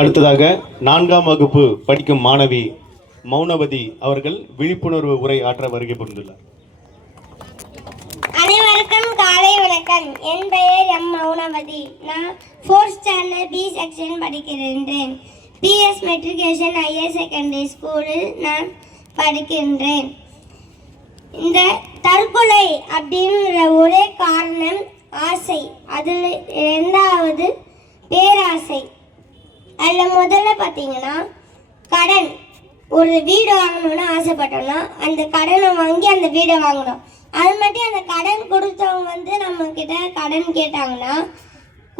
அடுத்ததாக 4ஆம் வகுப்பு படிக்கும் மாணவி மௌனவதி அவர்கள் விழிப்புணர்வு உரை ஆற்ற வருகை புரிந்துள்ளார். அனைவருக்கும் காலை வணக்கம். என் பெயர் எம் மௌனவதி. நான் 4th ஸ்டாண்டர்ட் பி செக்ஷன் படிக்கின்றேன். பிஎஸ் மெட்ரிகுலேஷன் ஹையர் செகண்டரி ஸ்கூலில் நான் படிக்கின்றேன். இந்த தற்கொலை அப்படின்ற ஒரே காரணம் ஆசை, அதில் இரண்டாவது பேராசை. அதில் முதல்ல பார்த்தீங்கன்னா கடன். ஒரு வீடு வாங்கணும்னு ஆசைப்பட்டோம்னா அந்த கடனை வாங்கி அந்த வீடை வாங்கணும். அது மட்டும் அந்த கடன் கொடுத்தவங்க வந்து நம்மக்கிட்ட கடன் கேட்டாங்கன்னா,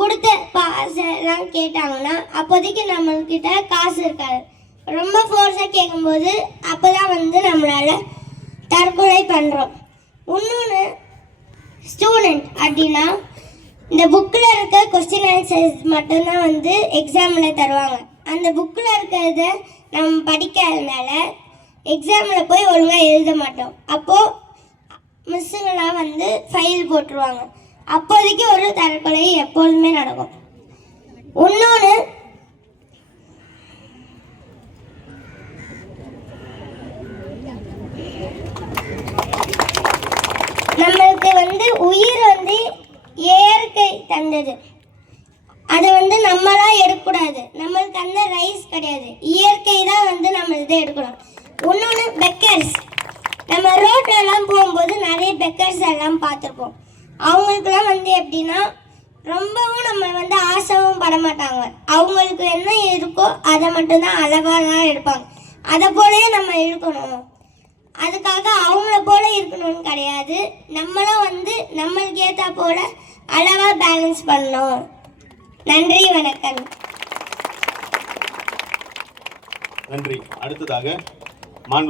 கொடுத்த காசெல்லாம் கேட்டாங்கன்னா அப்போதைக்கு நம்மக்கிட்ட காசு இருக்காது. ரொம்ப ஃபோர்ஸாக கேட்கும்போது அப்போ தான் வந்து நம்மளால் தற்கொலை பண்ணுறோம். இன்னொன்று ஸ்டூடெண்ட் அப்படின்னா இந்த புக்கில் இருக்க கொஸ்டின் ஆன்சர்ஸ் மட்டும்தான் வந்து எக்ஸாமில் தருவாங்க. அந்த புக்கில் இருக்கிறத நம்ம படிக்காதனால எக்ஸாமில் போய் ஒழுங்காக எழுத மாட்டோம். அப்போது மிஸ்ஸுங்களாம் வந்து ஃபைல் போட்டுருவாங்க. அப்போதைக்கு ஒரு தற்கொலை எப்போதுமே நடக்கும். இன்னொன்று நம்மளுக்கு வந்து உயிர் வந்து இயற்கை தந்தது. அதை வந்து நம்மளாம் எடுக்கக்கூடாது. நம்மளுக்கு அந்த ரைஸ் கிடையாது. இயற்கை தான் வந்து நம்ம இதை எடுக்கணும். இன்னொன்று பெக்கர்ஸ். நம்ம ரோட்லலாம் போகும்போது நிறைய பெக்கர்ஸ் எல்லாம் பார்த்துருப்போம். அவங்களுக்குலாம் வந்து எப்படின்னா ரொம்பவும் நம்ம வந்து ஆசைவும் பட மாட்டாங்க. அவங்களுக்கு என்ன இருக்கோ அதை மட்டும்தான் அளவாக தான் எடுப்பாங்க. அதை போலவே நம்ம இருக்கணும். அதுக்காக அவங்கள போல இருக்கணும்னு கிடையாது. நம்மளும் வந்து நம்மளுக்கு ஏற்றா போல அளவாக பேலன்ஸ் பண்ணணும். நன்றி, வணக்கம். நன்றி. அடுத்ததாக மாண்பு